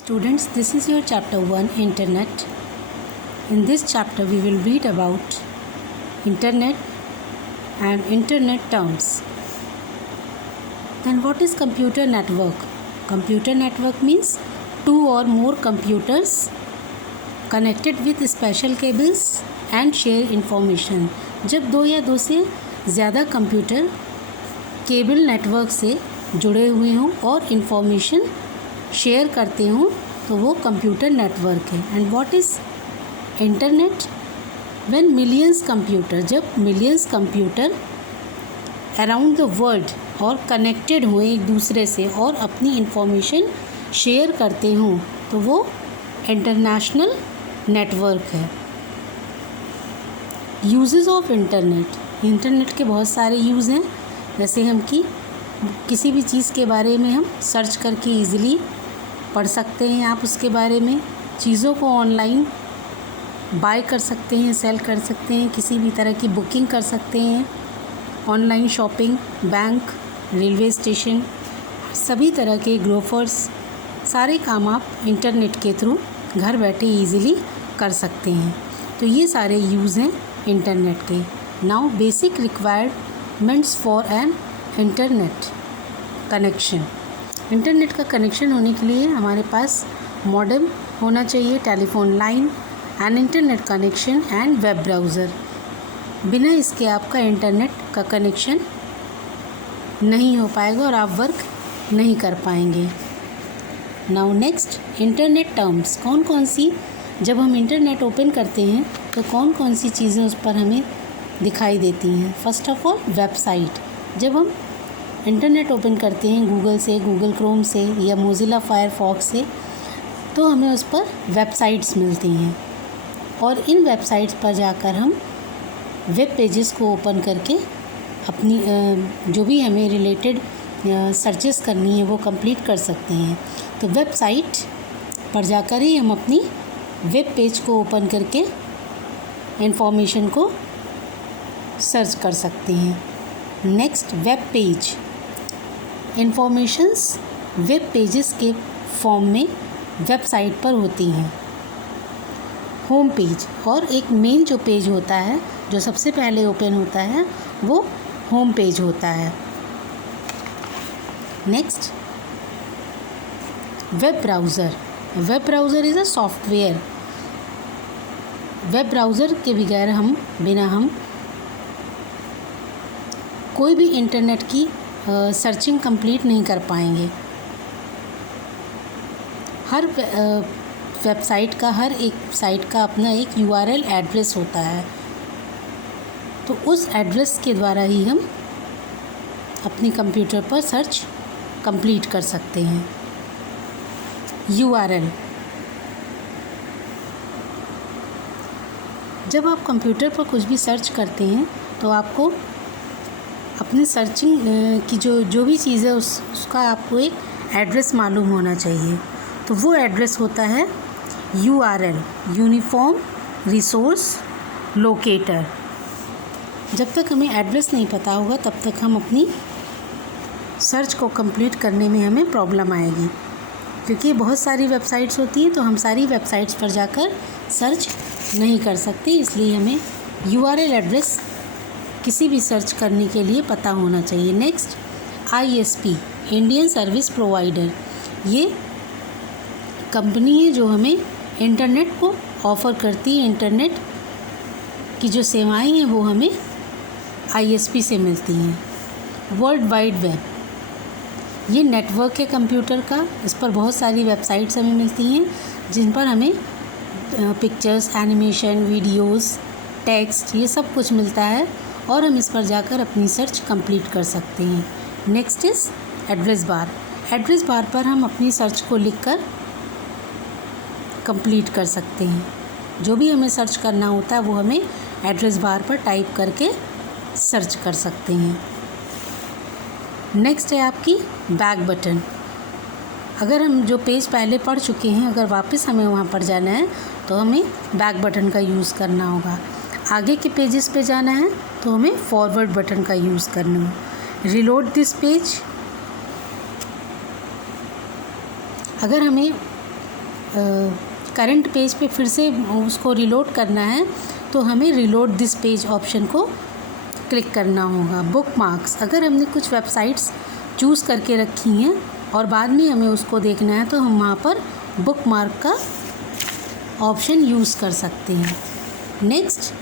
Students, this is your chapter 1 Internet. In this chapter we will read about Internet and Internet terms. Then what is computer network? Computer network means two or more computers connected with special cables and share information. जब दो या दो से ज़्यादा computer cable network से जुड़े हुए हों और इन्फॉर्मेशन शेयर करते हों तो वो कंप्यूटर नेटवर्क है. And what is internet? When millions computer, जब millions computer around the world और कनेक्टेड हों एक दूसरे से और अपनी इंफॉर्मेशन शेयर करते हों तो वो इंटरनेशनल नेटवर्क है. Uses of internet. इंटरनेट के बहुत सारे यूज़ हैं. जैसे हम किसी भी चीज़ के बारे में हम सर्च करके इजीली पढ़ सकते हैं. आप उसके बारे में चीज़ों को ऑनलाइन बाय कर सकते हैं, सेल कर सकते हैं, किसी भी तरह की बुकिंग कर सकते हैं, online shopping, bank, railway station, सभी तरह के ग्रोफर्स, सारे काम आप इंटरनेट के थ्रू घर बैठे इजीली कर सकते हैं. तो ये सारे यूज़ हैं इंटरनेट के. Now basic requirements for an internet connection. Internet का कनेक्शन होने के लिए हमारे पास मॉडेम होना चाहिए, telephone line, and internet connection and web browser. बिना इसके आपका इंटरनेट का कनेक्शन नहीं हो पाएगा और आप वर्क नहीं कर पाएंगे. Now next, internet terms. कौन कौन सी, जब हम इंटरनेट ओपन करते हैं तो कौन कौन सी चीज़ें उस पर हमें दिखाई देती हैं? First of all website. जब हम इंटरनेट ओपन करते हैं गूगल से, गूगल क्रोम से या मोज़िला फायरफॉक्स से, तो हमें उस पर वेबसाइट्स मिलती हैं और इन वेबसाइट्स पर जाकर हम वेब पेजेस को ओपन करके अपनी जो भी हमें रिलेटेड सर्चेस करनी है वो कंप्लीट कर सकते हैं. तो वेबसाइट पर जाकर ही हम अपनी वेब पेज को ओपन करके इंफॉर्मेशन को सर्च कर सकते हैं. Next, web page. Informations web pages के फॉर्म में वेबसाइट पर होती हैं. होम पेज, और एक मेन जो पेज होता है जो सबसे पहले ओपन होता है वो होम पेज होता है. Next, web browser. Web browser is a software. Web browser के बगैर हम कोई भी इंटरनेट की सर्चिंग कंप्लीट नहीं कर पाएंगे. हर वेबसाइट का, हर एक साइट का अपना एक URL एड्रेस होता है. तो उस एड्रेस के द्वारा ही हम अपने कंप्यूटर पर सर्च कंप्लीट कर सकते हैं. URL. जब आप कंप्यूटर पर कुछ भी सर्च करते हैं तो आपको अपनी सर्चिंग की जो भी चीज़ है उसका आपको एक एड्रेस मालूम होना चाहिए. तो वो एड्रेस होता है URL, यूनिफॉर्म रिसोर्स लोकेटर. जब तक हमें एड्रेस नहीं पता होगा तब तक हम अपनी सर्च को कंप्लीट करने में हमें प्रॉब्लम आएगी, क्योंकि बहुत सारी वेबसाइट्स होती हैं तो हम सारी वेबसाइट्स पर जाकर सर्च नहीं कर सकते. इसलिए हमें URL एड्रेस किसी भी सर्च करने के लिए पता होना चाहिए. Next, ISP, Indian service provider. ये कंपनी है जो हमें इंटरनेट को ऑफ़र करती है. इंटरनेट की जो सेवाएं हैं वो हमें ISP से मिलती हैं. वर्ल्ड वाइड वेब, ये नेटवर्क है कंप्यूटर का. इस पर बहुत सारी वेबसाइट्स हमें मिलती हैं जिन पर हमें पिक्चर्स, एनिमेशन, वीडियोस, टेक्स्ट, ये सब कुछ मिलता है और हम इस पर जाकर अपनी सर्च कंप्लीट कर सकते हैं. Next is address bar. Address bar पर हम अपनी सर्च को लिखकर कंप्लीट कर सकते हैं. जो भी हमें सर्च करना होता है वो हमें एड्रेस बार पर टाइप करके सर्च कर सकते हैं. नेक्स्ट है आपकी बैक बटन. अगर हम जो पेज पहले पढ़ चुके हैं, अगर वापस हमें वहाँ पर जाना है तो हमें बैक बटन का यूज़ करना होगा. आगे के पेजेस पे जाना है तो हमें फॉरवर्ड बटन का यूज़ करना है. Reload this page. अगर हमें करंट पेज पे फिर से उसको रीलोड करना है तो हमें रीलोड दिस पेज ऑप्शन को क्लिक करना होगा। बुकमार्क्स, अगर हमने कुछ वेबसाइट्स चूज़ करके रखी हैं और बाद में हमें उसको देखना है तो हम वहाँ पर बुकमार्क का ऑप्शन यूज़ कर सकते हैं। नेक्स्ट,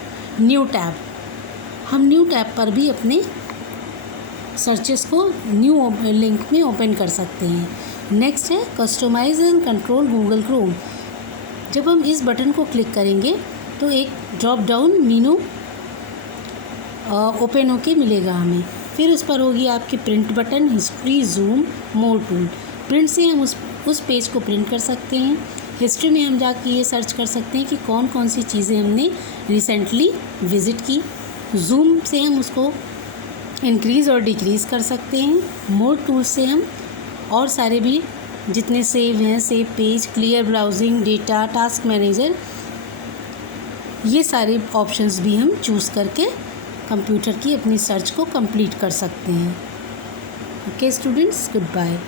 न्यू टैब, हम न्यू टैब पर भी अपने सर्चेस को न्यू लिंक में ओपन कर सकते हैं। नेक्स्ट है customize and control Google Chrome. जब हम इस बटन को क्लिक करेंगे तो एक ड्रॉप डाउन मेनू ओपन होके मिलेगा हमें। फिर उस पर होगी आपकी प्रिंट बटन, हिस्ट्री, जूम, मोर टूल। प्रिंट से हम उस पेज को प्रिंट कर सकते हैं। हिस्ट्री में हम जाके ये सर्च कर सकते हैं कि कौन कौन सी चीज़ें हमने रिसेंटली विज़िट की। जूम से हम उसको इंक्रीज़ और डिक्रीज़ कर सकते हैं। मोर टूल से हम और सारे भी जितने सेव हैं, save page, clear browsing, data, task manager, ये सारे ऑप्शंस भी हम चूज़ करके कंप्यूटर की अपनी सर्च को कंप्लीट कर सकते हैं। Okay students, good bye.